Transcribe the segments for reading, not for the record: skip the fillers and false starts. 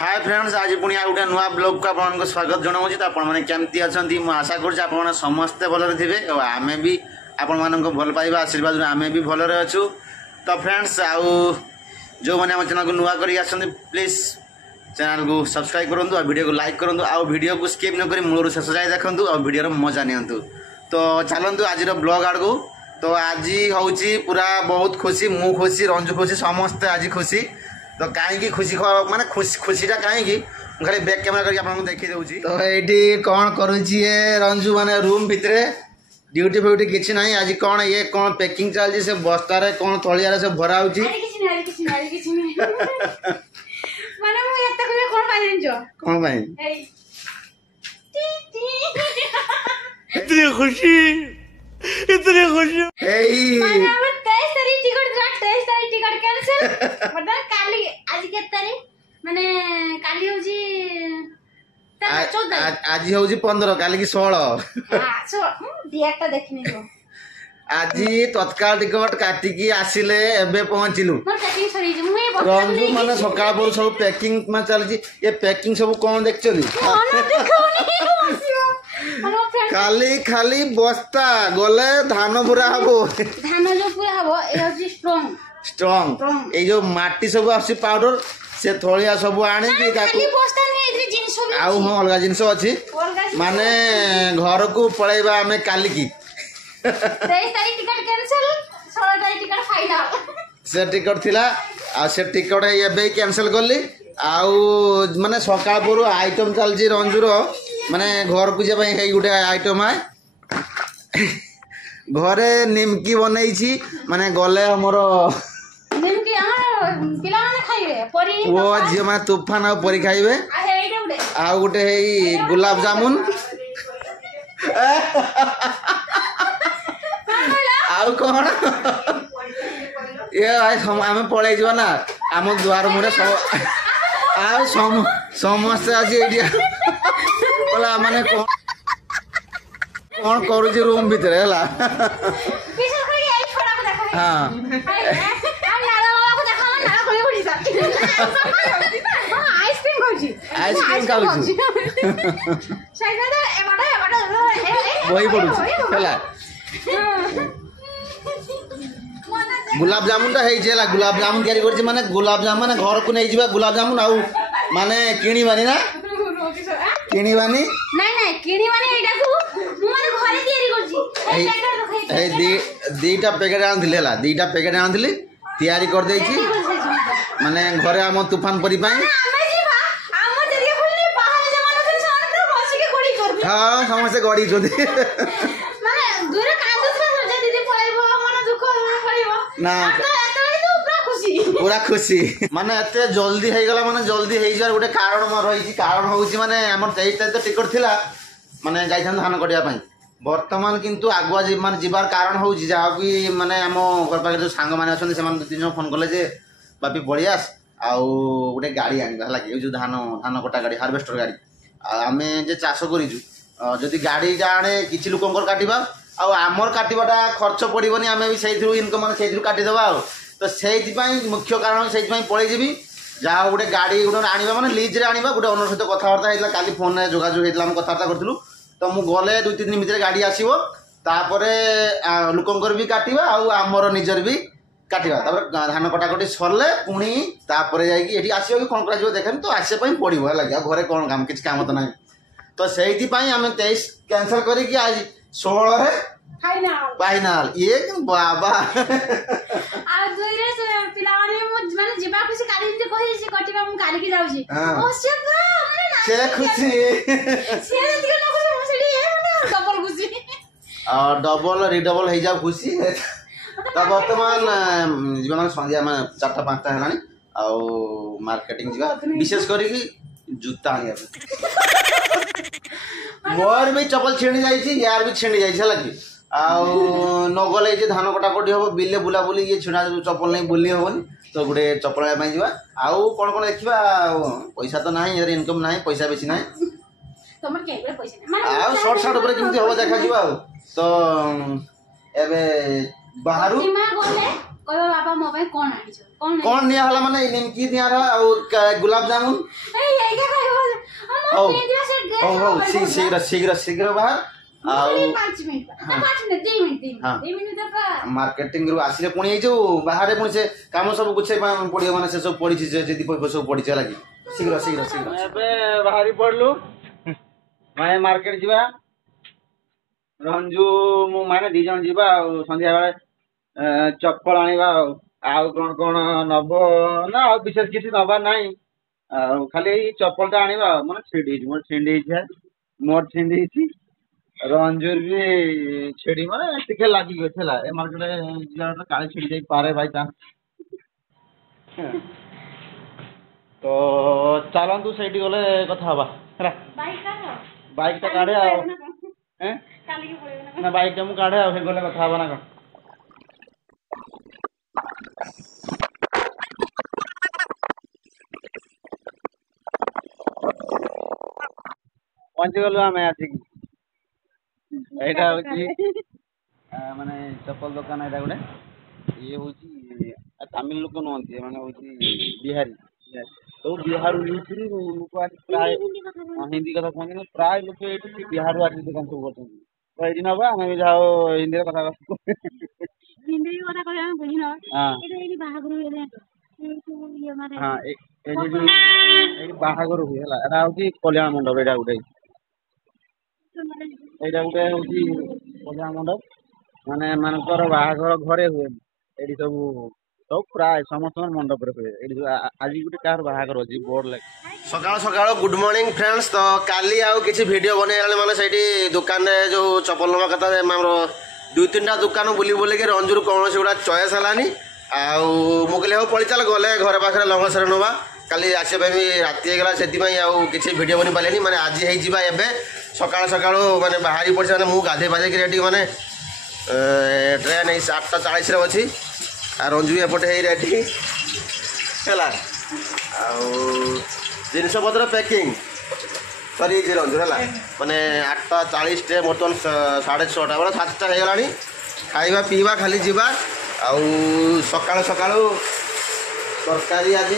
Hi friends, आज पुणी आ गोटे नुआ ब्लॉग को आपको स्वागत जनाऊँ। तो आपने केमती अच्छा मुझे आशा कर समस्ते भलरे थे और आम भी आपण भल पाइबा आशीर्वाद आम भी भलरे अच्छु। तो फ्रेंड्स आउ जो मैंने आम चैनल को नुआ कर प्लीज चैनल को सब्सक्राइब करूँ और वीडियो को लाइक करूँ और वीडियो को स्किप न कर मूल शेष जाए देखूँ और वीडियो मजा नियंतु। तो चलतु आज ब्लॉग आड़ को। तो आज हूँ पूरा बहुत खुशी, मु खुशी, रंजू खुशी, समस्ते आज खुशी। तो कहीं खुशी माने खुशीटा कहीं खाली बैक कैमेरा करके देखी दूसरी। तो ये कौन करुच्ची रंजू माने रूम भितर ड्यूटी फ्यूटी किसी ना। आज कौन ये कौन पैकिंग चलती से बस्तार कौन तलिया से भरा हो खुशी इतनी खुशी आज हूँ 15 काली की 16 आज तत्काल टिकट काटिकी आसिले एबे पहुंचलु। रंजू माने सकाळ बोल सब पैकिंग में चलची। ये पैकिंग सब कौन देख चली खाली खाली बस्ता गले धान पूरा हबो। धान जो पूरा हबो ए होची स्ट्रांग ए जो माटी सब आसी पाउडर से थोड़िया सब आने की खाली बस्ता नहीं इधर जिंस भी आउ हां अलगा जिंस अछि माने घर को पळेबा हमें काली की 23 तारीख टिकट कैंसिल 16 तारीख टिकट फाइनल से टिकट थिला आ से टिकट एबे कैंसिल करली। आउ माने सकाळ पुरो आइटम चलजी रंजूर माने घर पूजा पई हे गुटे आइटम है घरे निमकी बनई छी माने गले हमरो निमकी पिला माने खाइबे परी वो जे माने तूफान आ परी खाइबे आ गुटे हे गुलाब जामुन आउ कौन ये आम पड़े जा ना आम दुआर मुड़े सब आ समस्ते आज बोला माने कौन करुची रूम भीतर है हाँ आइसक्रीम खाऊची वही पड़ू है गुलाब जामुन टा है गुलाब जामुन तैयारी करछि माने गुलाब जामुन घर को नहीं जिबा गुलाब जामुन आउ माने किनिबानी ना किनिबानी नहीं किनिबानी एटा को मु माने घरे तैयारी करछि ए दीटा पैकेट आनथिले ला दीटा पैकेट आनथिले तैयारी कर देछि माने घरे हम तूफान परी पाई हाँ समस्ते गड़ी ना पूरा खुशी माने एते जल्दी हो गला माने जल्दी हो जार गोटे कारण रही कारण होउची माने हमर 23 तारिख टिकट थिला माने जाइथन धान कटिया पई वर्तमान किंतु आगुआ माने जिबार कारण होउची जा कि माने हम घर पाके जो सांग माने अछन से मान तीन जन फोन करले जे बापी बळियास आउ गोटे गाड़ी आनिबा हला कि जो धान कटा गाड़ी हार्वेस्टर गाड़ी आमे जे चाष करिजु जदि गाड़ी जाने किछि लोकंकर काटिबा आउ आमर काटिबाटा खर्च पड़िबनी आमे भी सेइथु इनकम माने सेइथु काटि देबा। तो सेइथि पई मुख्य कारण सेइथि पई पळै जेबी जा गोटे गाड़ी गोटे आनिबा माने लीज रे आनिबा गोटे ओनर सहित कथावार्ता हेतला काली फोन रे जोगाजोग हेतला हम कथावार्ता करथिलु। तो मु गले 2-3 दिन भीतर गाड़ी आसीबो तापरे लोकंकर भी काटिबा आउ आमर निजर भी काटिबा तापर धान कटाकटी सरले पुणी तापरे जाई एठी आसीबो कि कोन करा जो देखन तो आसे पई पड़िबो लागि घरे कोन काम किछ काम तो नाही। तो सेइथि पई हमें 23 कैंसिल करी कि आज 16 है फाइनल ये बाबा आ दुइरे से पिलावानी माने जिबा खुशी काली जे कहि से कटिबा हम काली की जाउची ओ से पूरा माने ना से खुशी से दिके न खुशी मुसली ए माने डबल खुशी और डबल रिडबल हे जाउ खुशी। तो वर्तमान जिबा माने संध्या माने 4-5 हेलानी आ मार्केटिंग जिबा विशेष करी कि जूता आनिया मोर भी चपल छिणी जाइछि यार भी छिणी जाइछि हला कि आउ नगले जे धान कटाकटी हो बिले बुला बुली ये छिणा चपल नहीं बुली होनी। तो गोटे चपल पाई जिबा आउ कोन देखिबा पैसा तो नाही यार इनकम नाही पैसा बेसी नाही तमर केबे पैसा माने आउ शॉर्ट शॉर्ट ऊपर किमती हो देखा जिबा। तो एबे बाहरु सीमा गले कहबा बाबा मो भाई कोन आनिछ कौन निया हला माने निमकी दिया रहा और गुलाब जामुन ए के कहबो हम दिया से ड्रेस शीघ्र शीघ्र शीघ्र बाहर आउ 5 मिनिट 5 मिनिट 2 मिनिट 2 मिनिट तक मार्केटिंग रु आसिले पुणी जो बाहर पुणी से काम सब गुछे पड़ियो माने से सब पड़ी जे जदी सब पड़ी चला कि शीघ्र शीघ्र शीघ्र एबे बाहरी पड़लु माने मार्केट जीवा रंजू मु माने दी जण जीवा संध्या बेले चप्पल आनिबा आउ कोन नबो ना आ विशेष किसी नबा नाही खाली चप्पल ता आनिबा माने छिडी मोर छिंडी छै मोर छिंडी छी रंजूर भी छिड़ी माने टिके लागी गछला ए मार्केट जिला काली छिड़ी जाई पारे भाई ता तो चलंतु सेठी गले कथा हबा हेरा बाइक ता काढे आ हैं काली के पड़े ना बाइक ता मु काढे आ गले कथा हबा ना कोन पहुंची गलु आमे आछि एटा होची माने चप्पल दुकान एटा गुडे ये होची तमिल लोक नहंती माने होची बिहारी तो बिहार यूपी लोक आछि प्राय हिंदी कथा कहनी ना प्राय लोक एठी बिहार आछि दुकान सब करछन तो एठी ना बा हमें जाओ हिंदी कथा हिंदी कथा कहया हम बुझी ना हां एटा एडी बाहागुरु हेले ये माने हां एडी बाहागुरु हेला एटा होची कल्याण मंडप एटा गुडे एटा गुटे होची कल्याण मंडप माने मानकर बाहागर घरे हुए एडी सब प्राय समस्त मंडप रे हुए एडी आज गुटे कार बाहागर अछि बोर्ड लाग सकाळ सकाळ गुड मॉर्निंग फ्रेंड्स तो काली आउ किछि वीडियो बने माने सेठी दुकान रे जो चप्पल नवा कथा हमरो 2-3टा दुकान बुली बुली के रंजूर कोन से गुडा चॉइस हलानी आउ मुकले हो पळी चल गले घर पाखरे लंगसर नवा काली आसे भी राति गला सेति पई आउ किछि वीडियो बनी पालेनी माने आज हेई जिबा एबे सकाळ सकाळ माने बाहरी पड़छ माने मु गाधे बाजे के रेडी माने ट्रेन 8:40 रे अछि आ रंजू एपटे हेई रेडी चला आउ जिनस पत्र पैकिंग सरी जे रंजू हला माने 8:40 टे मोटन 6:30 बड़ा 7टा हे गलानी खाइबा पीवा खाली जिबा आउ सकाळ सकाळ तरकारी आज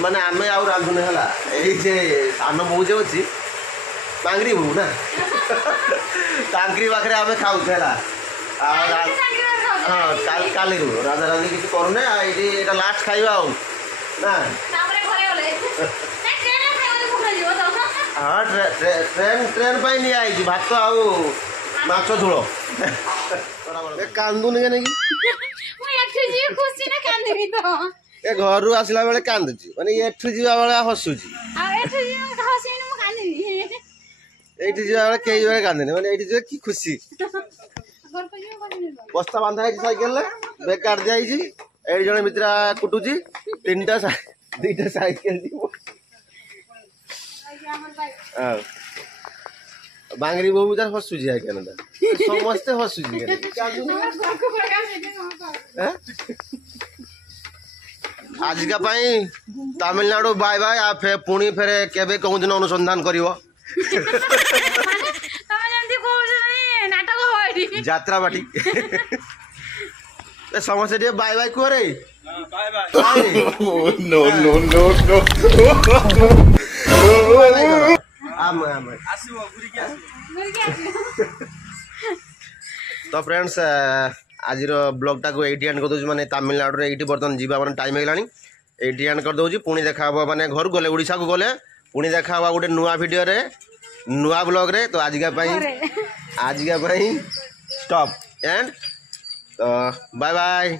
माने आमे आउ रांधुने हला एही जे सान बहु जे अछि बांगरी बहु ना टांगरी बाखरे आमे खाउ छला हां काली रो राजा रानी किछ करने आ एडी एटा लास्ट खाइबा आउ ना तापरे घरे गले ट्रेन खाइबो भूख लागियो तो हां ट्रेन पाई नि आइ छी भात आउ माछ झोଳ ए कांदुनी के नेकी मु एठी जी खुशी ना कांदबी तो ए घर आसला बेले कांदुची माने एठु जीवा बेले हसुची आ एठी जी हसी मु कांदबी एठी जीवा बेले केई बेले कांदनी माने एठी जे की खुशी घर को जो कांदबी बस्ता बांधा है साइकिल बेग काट दिया एडी जने मित्रा कुटुची 3टा 2टा साइकिल जीवो हां बांगरी बहु जा हसुची है केनदा समस्त हसुची आज का पाई तमिलनाडु बाय बाय आ फे पुणी फेरे केबे कहू दिन अनुसंधान करिवो तमे जंती को नाटक होइडी यात्रा बाटी ए समस्त दे बाय बाय को रे bye bye no no no no आम आसीबो गुरी के आसीबो तो फ्रेंड्स आज ब्लॉगटा को एटी एंड कर दो माने तमिलनाडु रे एटी बर्तन जीवा माने टाइम हेलानी एटी एंड कर दउची पुणी देखा हबो माने घर गले ओडिसा को गले पुणी देखा हबो गोटे नुवा वीडियो रे नुवा ब्लॉग रे तो आज का पई स्टॉप एंड तो बाय बाय।